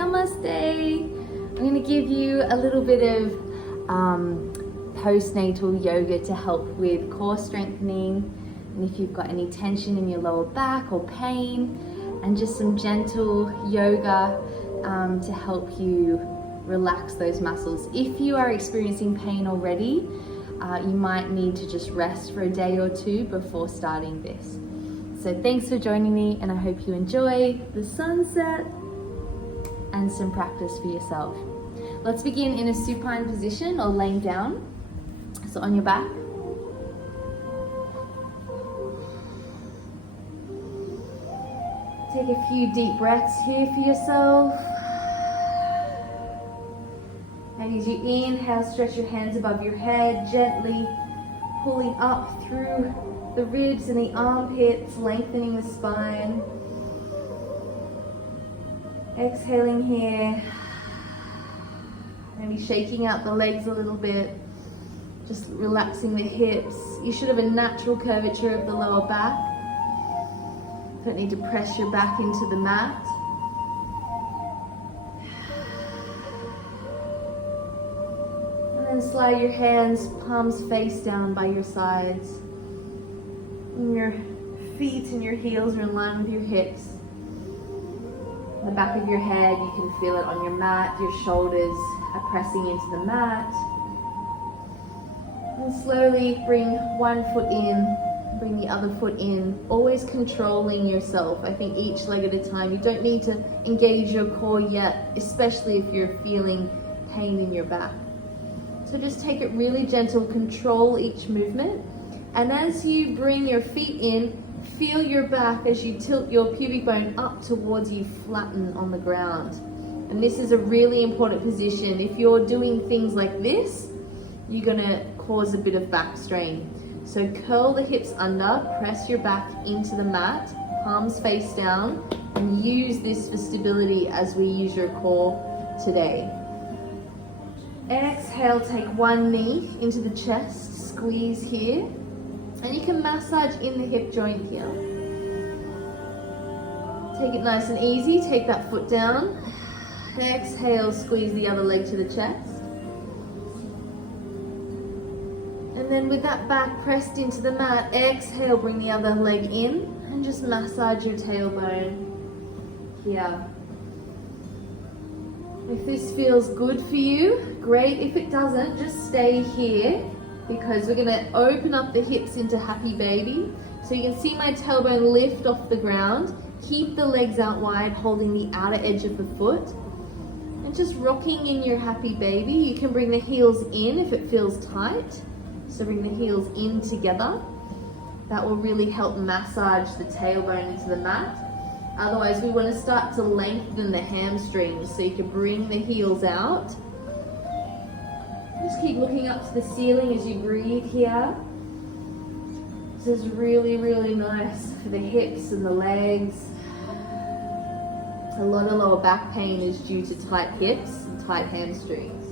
Namaste. I'm going to give you a little bit of postnatal yoga to help with core strengthening, and if you've got any tension in your lower back or pain, and just some gentle yoga to help you relax those muscles. If you are experiencing pain already, you might need to just rest for a day or two before starting this. So thanks for joining me, and I hope you enjoy the sunset and some practice for yourself. Let's begin in a supine position or laying down. So on your back. Take a few deep breaths here for yourself. And as you inhale, stretch your hands above your head, gently pulling up through the ribs and the armpits, lengthening the spine. Exhaling here, maybe shaking out the legs a little bit, just relaxing the hips. You should have a natural curvature of the lower back. Don't need to press your back into the mat. And then slide your hands, palms face down by your sides. And your feet and your heels are in line with your hips. The back of your head, you can feel it on your mat. Your shoulders are pressing into the mat. And slowly bring one foot in, bring the other foot in, always controlling yourself. I think each leg at a time. You don't need to engage your core yet, especially if you're feeling pain in your back. So just take it really gentle, control each movement. And as you bring your feet in, feel your back as you tilt your pubic bone up towards you, flatten on the ground. And this is a really important position. If you're doing things like this, you're gonna cause a bit of back strain. So curl the hips under, press your back into the mat, palms face down, and use this for stability as we use your core today. Exhale, take one knee into the chest, squeeze here. And you can massage in the hip joint here. Take it nice and easy. Take that foot down. Exhale, squeeze the other leg to the chest. And then with that back pressed into the mat, exhale, bring the other leg in and just massage your tailbone here. If this feels good for you, great. If it doesn't, just stay here, because we're gonna open up the hips into happy baby. So you can see my tailbone lift off the ground. Keep the legs out wide, holding the outer edge of the foot. And just rocking in your happy baby. You can bring the heels in if it feels tight. So bring the heels in together. That will really help massage the tailbone into the mat. Otherwise, we wanna start to lengthen the hamstrings. So you can bring the heels out. Just keep looking up to the ceiling as you breathe here. This is really, really nice for the hips and the legs. A lot of lower back pain is due to tight hips and tight hamstrings.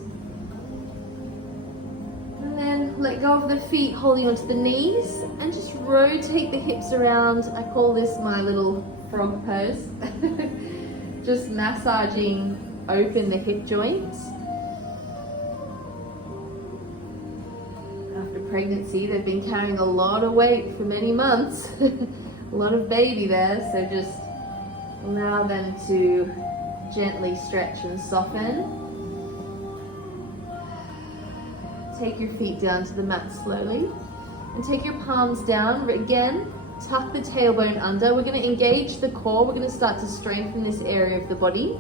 And then let go of the feet, holding onto the knees, and just rotate the hips around. I call this my little frog pose. Just massaging open the hip joints. Pregnancy, they've been carrying a lot of weight for many months. A lot of baby there, so just allow them to gently stretch and soften. Take your feet down to the mat slowly and take your palms down. Again, tuck the tailbone under. We're going to engage the core. We're going to start to strengthen this area of the body.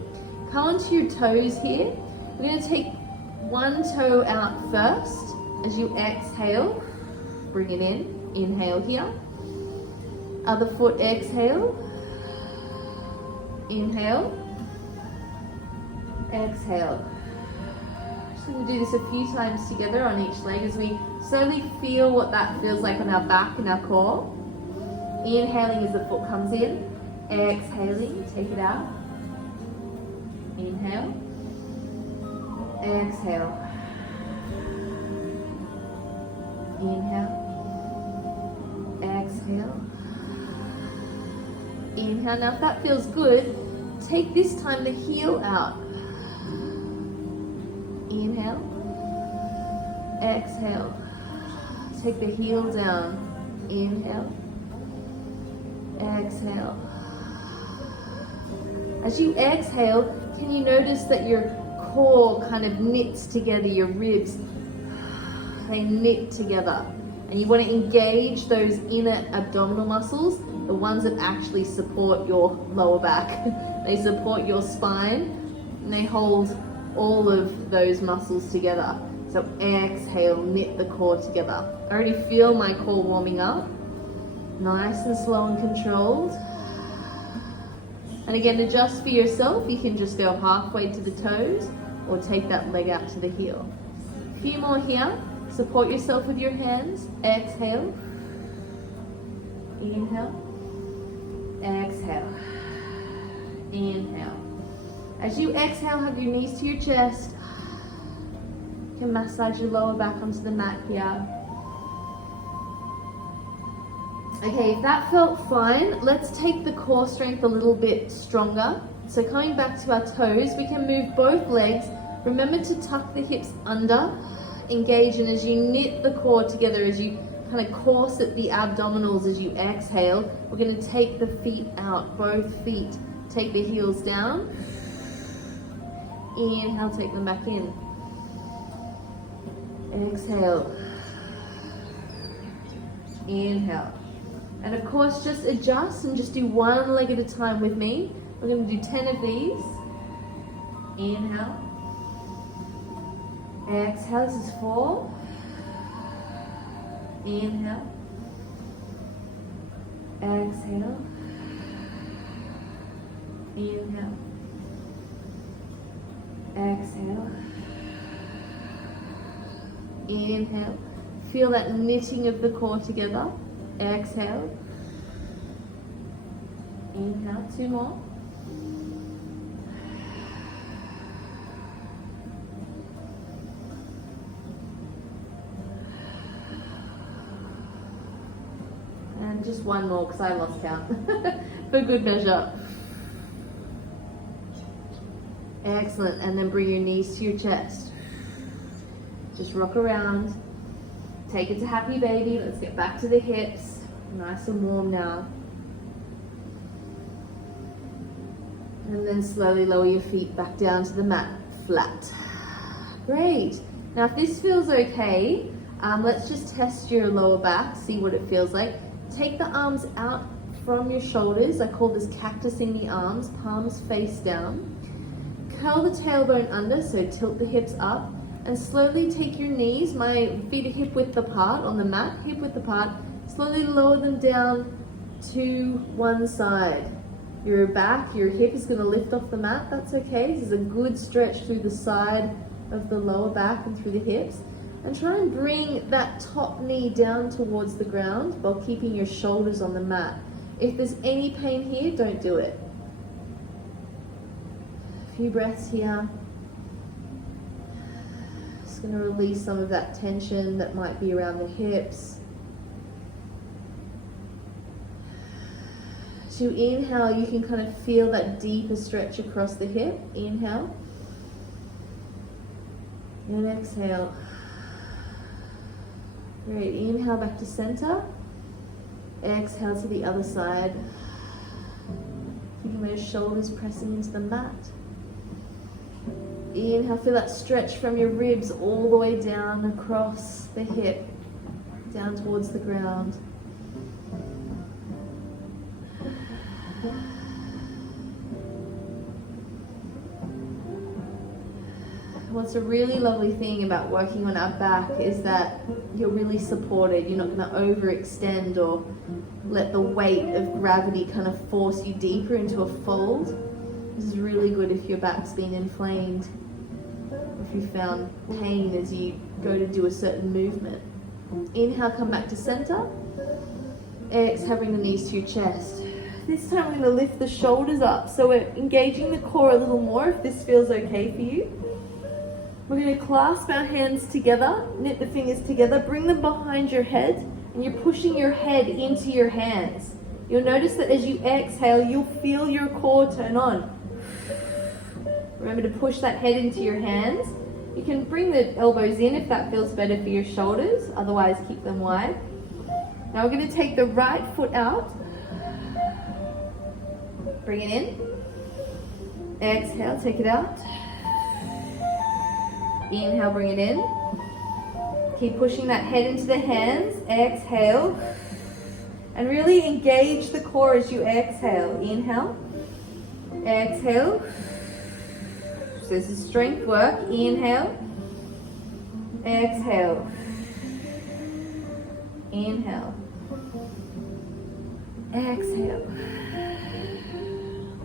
Come onto your toes here. We're going to take one toe out first. As you exhale, bring it in. Inhale here. Other foot, exhale. Inhale. Exhale. So we'll do this a few times together on each leg as we slowly feel what that feels like on our back and our core. Inhaling as the foot comes in. Exhaling, take it out. Inhale. Exhale. Inhale. Exhale. Inhale. Now if that feels good, take this time the heel out. Inhale. Exhale. Take the heel down. Inhale. Exhale. As you exhale, can you notice that your core kind of knits together, your ribs, they knit together. And you want to engage those inner abdominal muscles, the ones that actually support your lower back. They support your spine, and they hold all of those muscles together. So exhale, knit the core together. I already feel my core warming up. Nice and slow and controlled. And again, adjust for yourself. You can just go halfway to the toes or take that leg out to the heel. A few more here. Support yourself with your hands. Exhale. Inhale. Exhale. Inhale. As you exhale, have your knees to your chest. You can massage your lower back onto the mat here. Okay, if that felt fine, let's take the core strength a little bit stronger. So coming back to our toes, we can move both legs. Remember to tuck the hips under, engage, and as you knit the core together, as you kind of corset the abdominals as you exhale, we're going to take the feet out, both feet. Take the heels down. Inhale, take them back in. Exhale. Inhale. And of course, just adjust and just do one leg at a time with me. We're going to do 10 of these. Inhale. Exhale, this is 4. Inhale. Exhale. Inhale. Exhale. Inhale. Feel that knitting of the core together. Exhale. Inhale. 2 more. And just one more because I lost count. For good measure. Excellent. And then bring your knees to your chest. Just rock around. Take it to happy baby. Let's get back to the hips. Nice and warm now. And then slowly lower your feet back down to the mat, flat. Great. Now if this feels okay, let's just test your lower back, see what it feels like. Take the arms out from your shoulders. I call this cactus in the arms, palms face down. Curl the tailbone under, so tilt the hips up. And slowly take your knees, my feet are hip width apart on the mat, hip width apart. Slowly lower them down to one side. Your back, your hip is going to lift off the mat, that's okay. This is a good stretch through the side of the lower back and through the hips. And try and bring that top knee down towards the ground while keeping your shoulders on the mat. If there's any pain here, don't do it. A few breaths here. Just going to release some of that tension that might be around the hips. As you inhale, you can kind of feel that deeper stretch across the hip. Inhale. And exhale. Great. Inhale back to center. Exhale to the other side. Keeping those shoulders pressing into the mat. Inhale, feel that stretch from your ribs all the way down across the hip, down towards the ground. What's a really lovely thing about working on our back is that you're really supported. You're not going to overextend or let the weight of gravity kind of force you deeper into a fold. This is really good if your back's been inflamed, if you found pain as you go to do a certain movement. Inhale, come back to center. Exhale, bring the knees to your chest. This time we're going to lift the shoulders up. So we're engaging the core a little more if this feels okay for you. We're going to clasp our hands together, knit the fingers together, bring them behind your head, and you're pushing your head into your hands. You'll notice that as you exhale, you'll feel your core turn on. Remember to push that head into your hands. You can bring the elbows in if that feels better for your shoulders, otherwise keep them wide. Now we're going to take the right foot out. Bring it in. Exhale, take it out. Inhale, bring it in. Keep pushing that head into the hands. Exhale. And really engage the core as you exhale. Inhale. Exhale. So this is strength work. Inhale. Exhale. Inhale. Exhale.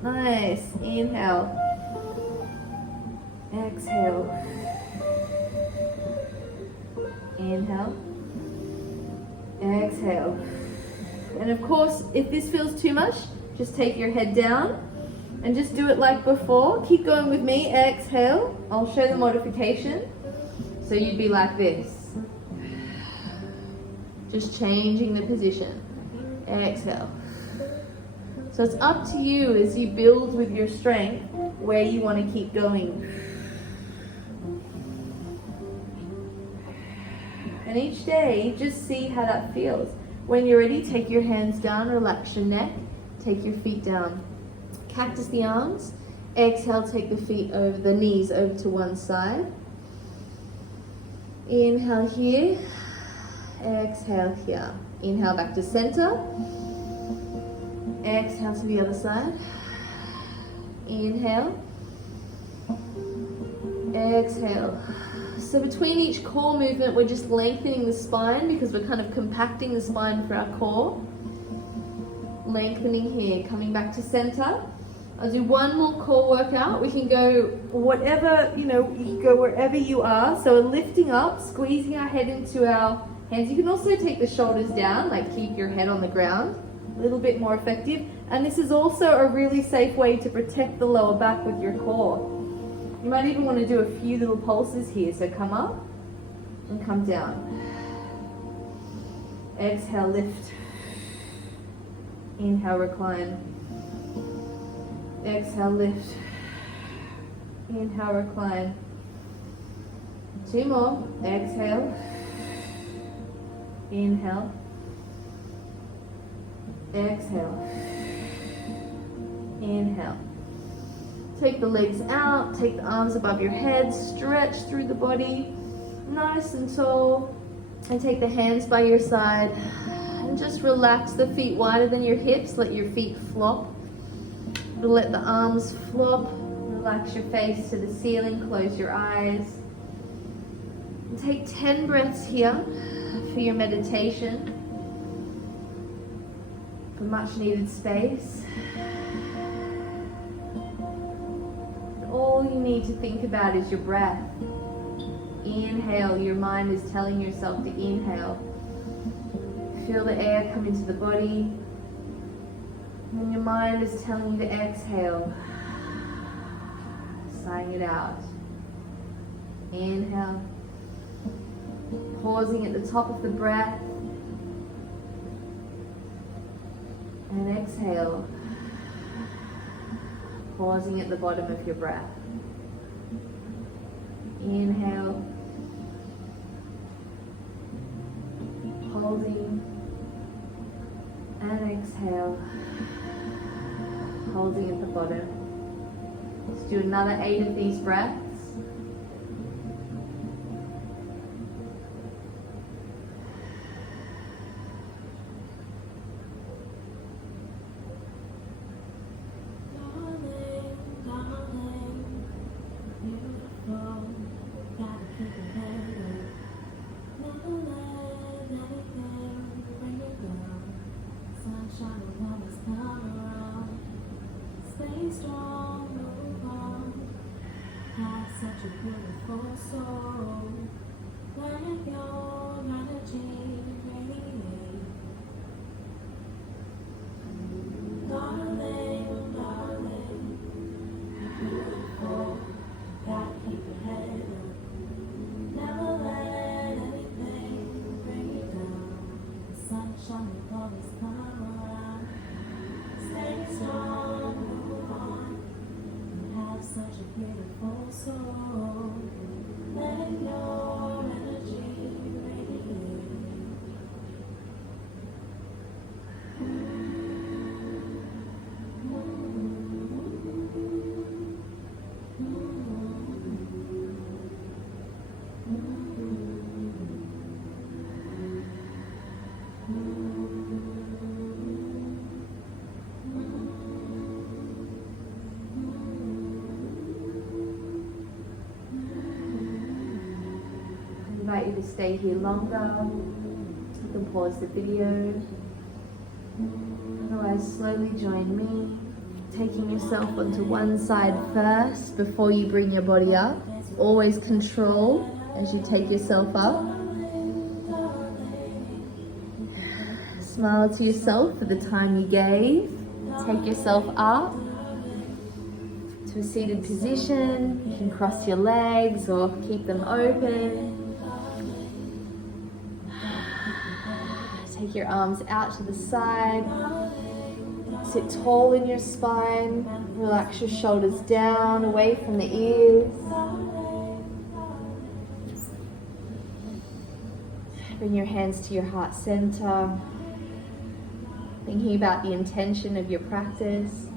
Nice. Inhale. Exhale. Inhale. Exhale. And of course, if this feels too much, just take your head down and just do it like before. Keep going with me. Exhale. I'll show the modification. So you'd be like this. Just changing the position. Exhale. So it's up to you as you build with your strength where you want to keep going. And each day, just see how that feels. When you're ready, take your hands down, relax your neck, take your feet down. Cactus the arms. Exhale, take the feet over, the knees over to one side. Inhale here. Exhale here. Inhale back to center. Exhale to the other side. Inhale. Exhale. So between each core movement, we're just lengthening the spine because we're kind of compacting the spine for our core. Lengthening here, coming back to center. I'll do one more core workout. We can go whatever, you can go wherever you are. So we're lifting up, squeezing our head into our hands. You can also take the shoulders down, like keep your head on the ground. A little bit more effective. And this is also a really safe way to protect the lower back with your core. You might even want to do a few little pulses here. So come up and come down. Exhale, lift. Inhale, recline. Exhale, lift. Inhale, recline. Two more. Exhale. Inhale. Exhale. Inhale. Take the legs out, take the arms above your head, stretch through the body, nice and tall, and take the hands by your side, and just relax the feet wider than your hips, let your feet flop, let the arms flop, relax your face to the ceiling, close your eyes, and take 10 breaths here for your meditation, for much needed space. All you need to think about is your breath. Inhale, your mind is telling yourself to inhale. Feel the air come into the body. And your mind is telling you to exhale. Sighing it out. Inhale. Pausing at the top of the breath. And exhale. Pausing at the bottom of your breath. Inhale. Holding. And exhale. Holding at the bottom. Let's do another 8 of these breaths. Such a beautiful soul. Let your energy radiate. I invite you to stay here longer. You can pause the video. Otherwise, slowly join me, taking yourself onto one side first before you bring your body up. Always control as you take yourself up. Smile to yourself for the time you gave. Take yourself up to a seated position. You can cross your legs or keep them open. Take your arms out to the side. Sit tall in your spine. Relax your shoulders down, away from the ears. Bring your hands to your heart center. Thinking about the intention of your practice,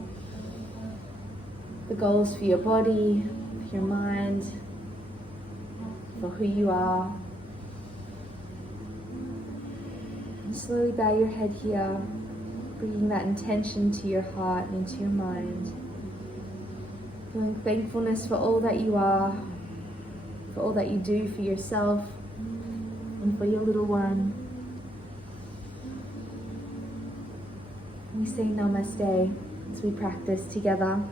the goals for your body, for your mind, for who you are. And slowly bow your head here, bringing that intention to your heart and into your mind. Feeling thankfulness for all that you are, for all that you do for yourself and for your little one. We say namaste as we practice together.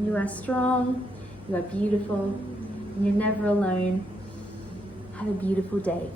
You are strong, you are beautiful, and you're never alone. Have a beautiful day.